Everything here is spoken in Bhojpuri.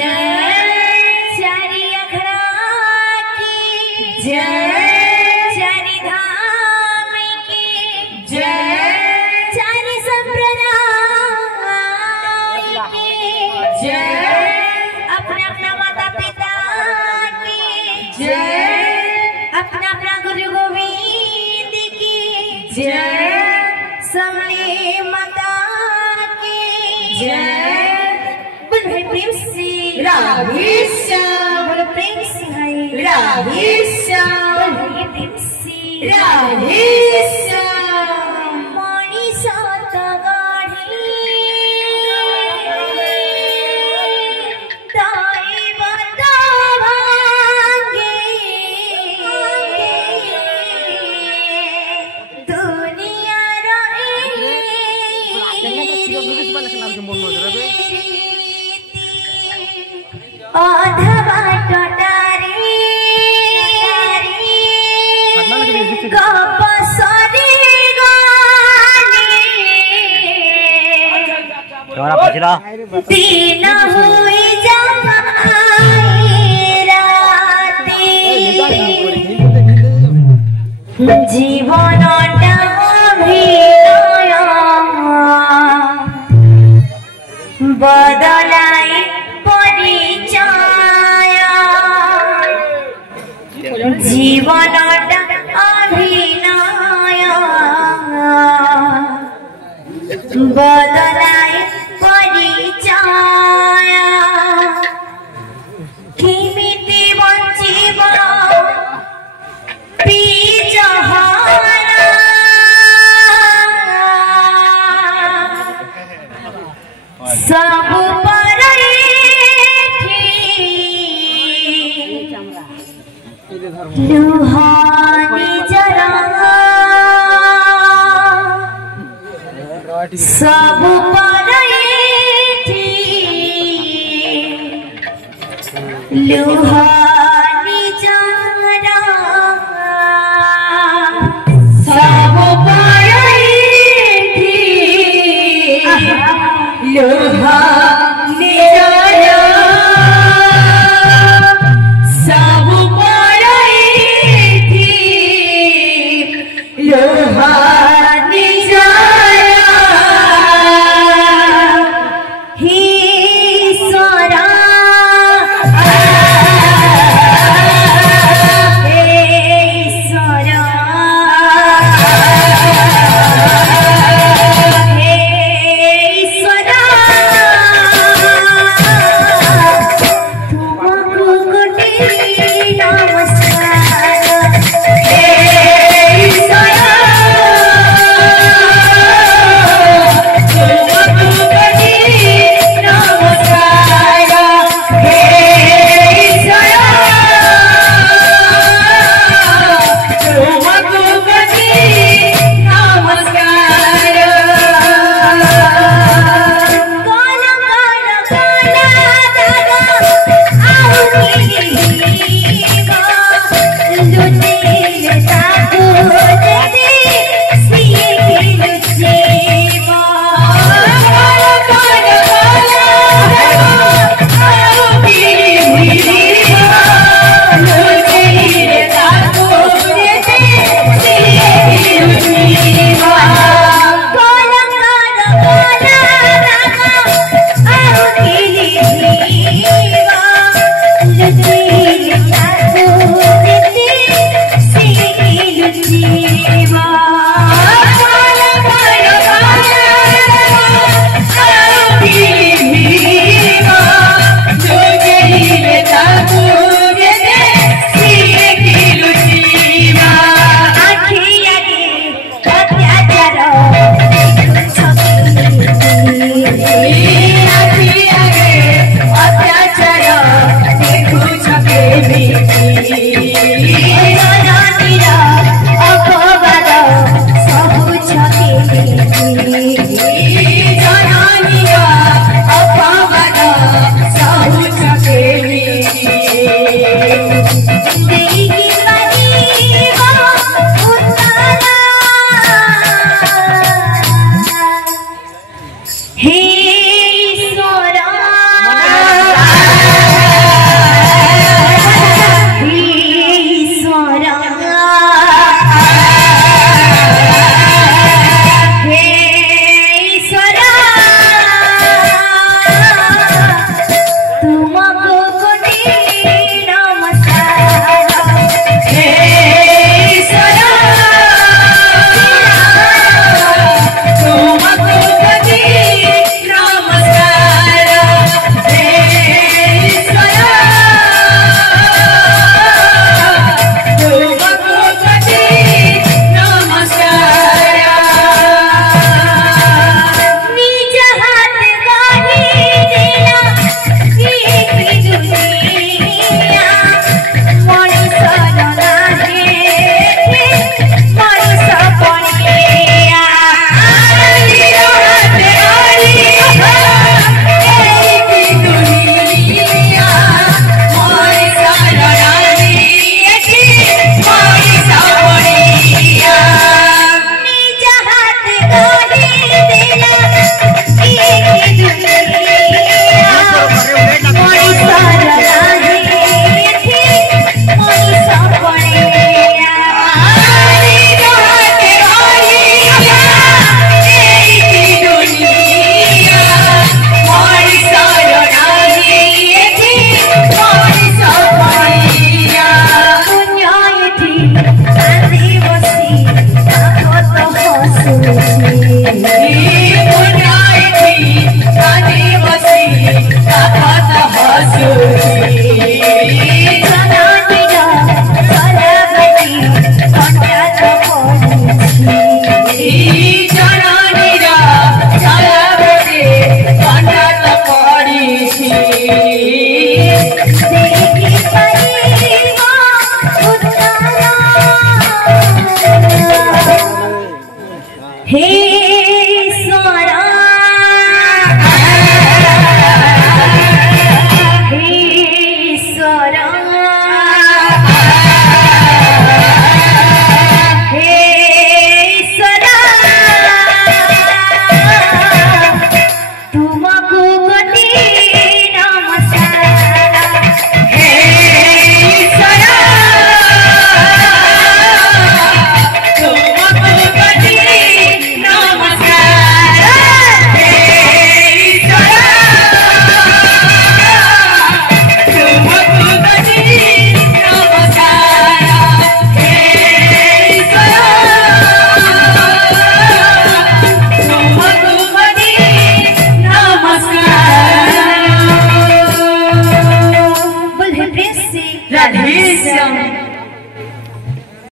चारी अखड़ा की जय, चारी धाम की जय, चारी संप्रदाय की जय, अपना अपना माता पिता की जय, अपना अपना गुरु गोविंद की जय, समले माता की जय। बोल भाई प्रेम से राधे श्याम, बोल प्रेम से भाई राधे श्याम, बोल भाई प्रेम से राधे श्याम। मणि सात गाढ़ी ताई बता भांगे, दुनिया अधवा टटारी कपसरी गाने तीन हुई राती जीवनटा अभिनय बदलाई जीवनटा अभिनय बदलाय परिचय किमिति बंचिब पिजहरा सब लुहानी जरा सब लुहानी जरा सब लुहानी जरा लुहानी जरा ही स्वरा जयम